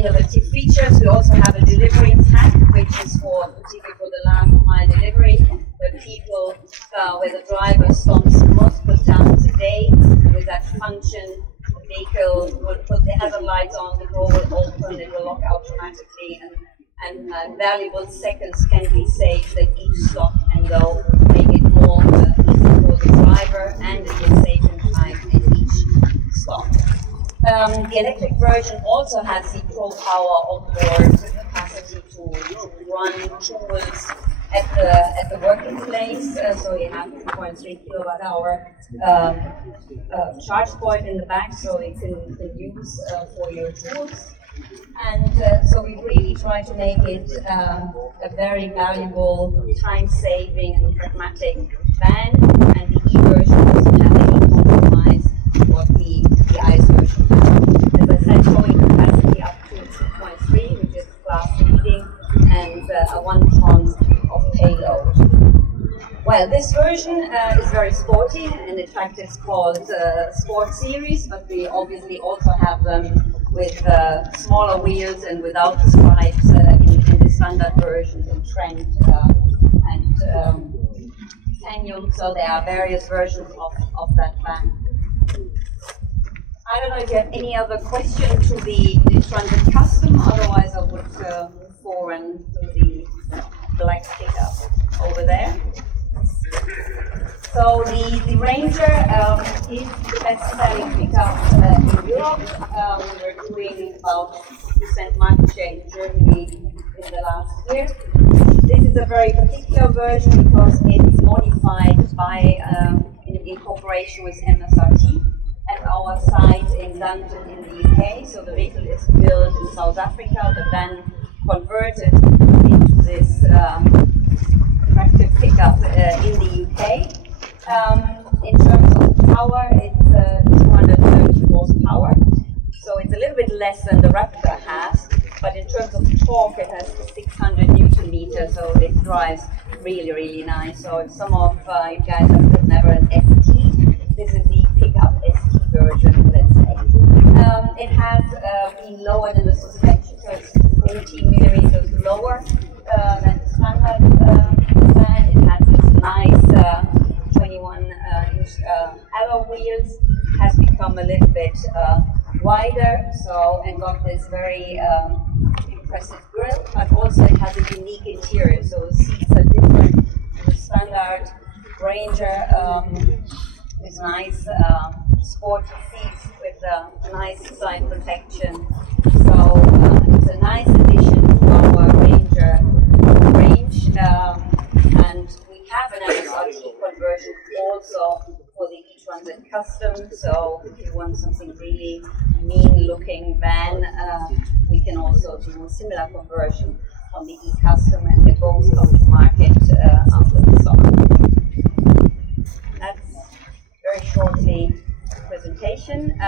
innovative features. We also have a delivery tag, which is particularly for the last mile delivery, where people, where the driver stops multiple times a day with that function. The vehicle will put the hazard lights on, the door will open, it will lock automatically, and valuable seconds can be saved at each stop and go, make it more easy for the driver, and it will save him time at each stop. The electric version also has the Pro Power onboard capacity to run tools at the working place. So you have 2.3 kilowatt hour charge point in the back, so you can use for your tools. And so we really try to make it a very valuable, time-saving and pragmatic van, and the E version doesn't have any compromise what the ICE version has. As I said, towing capacity up to 2.3, which is class leading, and a 1 ton of payload. Well, this version is very sporty, and in fact it's called Sport Series, but we obviously also have them with smaller wheels and without the stripes in the standard version, in Trent and Canyon. So there are various versions of that van. I don't know if you have any other question to the Transit Custom, otherwise I would move forward to the black pickup over there. So the Ranger is the best-selling pickup in Europe. We're doing about 50% market share in Germany in the last year. This is a very particular version because it's modified by in cooperation with MSRT at our site in London in the UK. So the vehicle is built in South Africa, but then converted into this attractive pickup in the UK. In terms of power, it's 230 horsepower, so it's a little bit less than the Raptor has, but in terms of torque, it has 600 Newton meters, so it drives really, really nice. So if some of you guys have never an ST, this is the pickup ST version, let's say. It has been lowered in the suspension, so it's 14 millimeters lower than the standard van. It has this nice 21-inch alloy wheels, has become a little bit wider, so, and got this very impressive grille, but also it has a unique interior, so the seats are different from the standard Ranger, with nice sporty seats with nice side protection. So it's a nice addition to our Ranger range, and we have an MSRT conversion also for the E-Transit Custom. So if you want something really mean-looking van, we can also do a similar conversion on the E-Custom, and they both come to market after the summer. That's very shortly presentation.